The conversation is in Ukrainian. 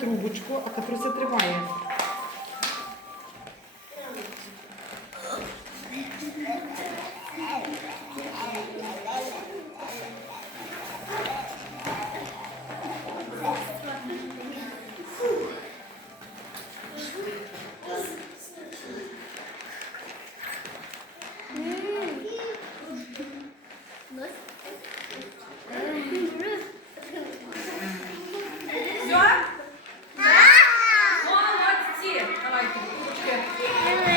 трубочку, а который тримає. Haydi. Çıkıyor.